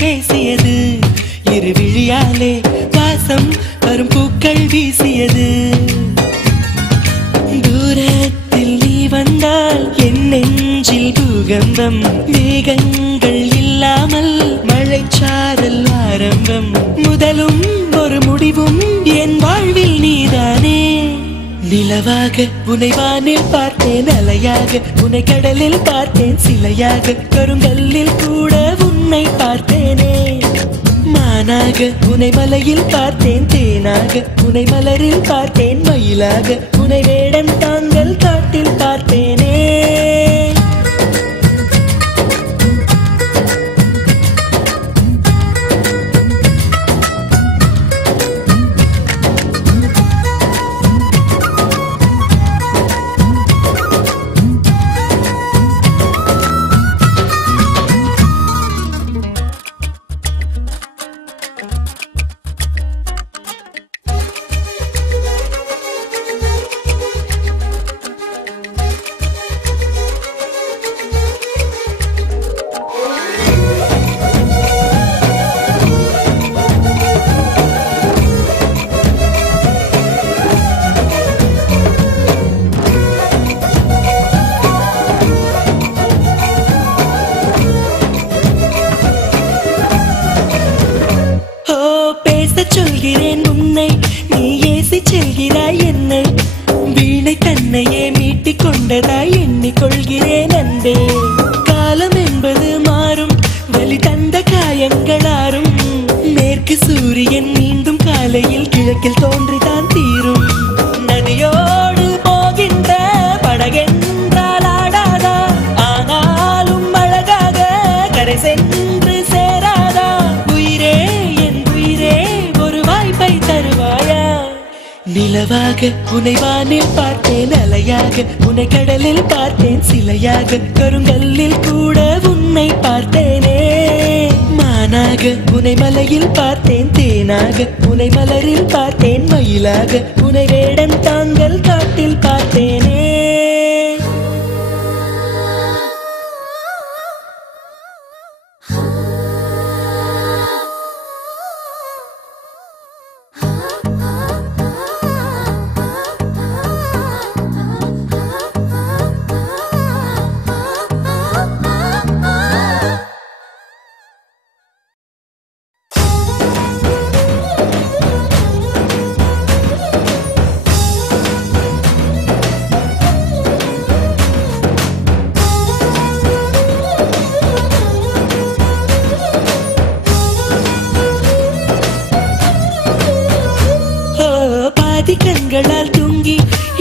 பேசியது, இரு விழியாலே வாசம் வரும் பூக்கள் வீசியது. தூரத்தில் நீ வந்தால் என் நெஞ்சில் பூகம்பம், மேகங்கள் இல்லாமல் மழைச்சாரல் ஆரம்பம். முதலும் ஒரு முடிவும் என் வாழ்வில் நீதானே. நிலவாக உனை வானில் பார்த்தேன், அலையாக உனை கடலில் பார்த்தேன், சிலையாக கருங்கல்லில் கூட உன்னை பார்த்தேனே. மானாக உனை மலையில் பார்த்தேன், தேனாக உனை மலரில் பார்த்தேன், மயிலாக உனை வேடன் தாங்கள் காட்டில் பார்த்தேனே. சொல்கிறேன் உன்னை, நீ ஏசி செல்கிறாய் என்னை, வீணை தன்னையே மீட்டிக் கொண்டதாய் எண்ணிக்கொள்கிறேன் அன்பே. காலம் என்பது மாறும், வலி தந்த காயங்களாரும், மேற்கு சூரியன் மீண்டும் காலையில் கிழக்கில் தோன்றிதான் தீரும். நதியோடு போகின்ற படகென்றால் ஆடாதா, ஆனாலும் அழகாக கரை சென்று சேராதா. உயிரே என் உயிரே ஒரு வாய்ப்பை தருவாயா. நிலவாக உனை வானில் பார்த்தேன், அலையாக உனை கடலில் பார்த்தேன், சிலையாக கருங்கல்லில் கூட உன்னை பார்த்தேனே. மானாக உனை மலையில் பார்த்தேன், தேனாக உனை மலரில் பார்த்தேன், மயிலாக உனை வேடன் தாங்கள் காட்டில் பார்த்தேனே. கண்களால் தூங்கி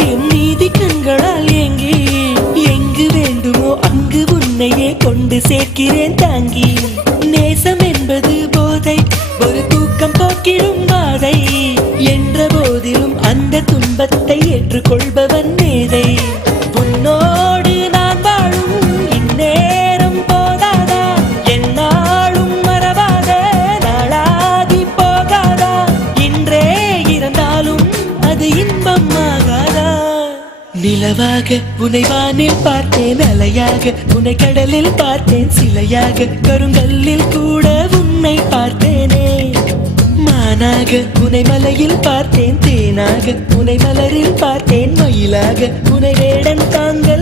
என் நீதி கண்களால் ஏங்கி, எங்கு வேண்டுமோ அங்கு உன்னையே கொண்டு சேர்க்கிறேன் தாங்கி. நேசம் என்பது போதை, ஒரு தூக்கம் போக்கிடும் பாதை, என்ற போதிலும் அந்த துன்பத்தை ஏற்றுக்கொள்பவன் மேதை. உன்னோடு நான் வாழும் இந்நேரம் போதாதா, என்னாலும் மறவாத நாளாகி போகாதா. இன்றே இருந்தாலும் அது இன்பம் ஆகாதா. நிலவாக உனை வானில் பார்த்தேன், அலையாக உனை கடலில் பார்த்தேன், சிலையாக கருங்கல்லில் கூட உன்னை பார்த்தேனே. மானாக உனை மலையில் பார்த்தேன், தேனாக உனை மலரில் பார்த்தேன், மயிலாக உனை வேடன் தாங்கள்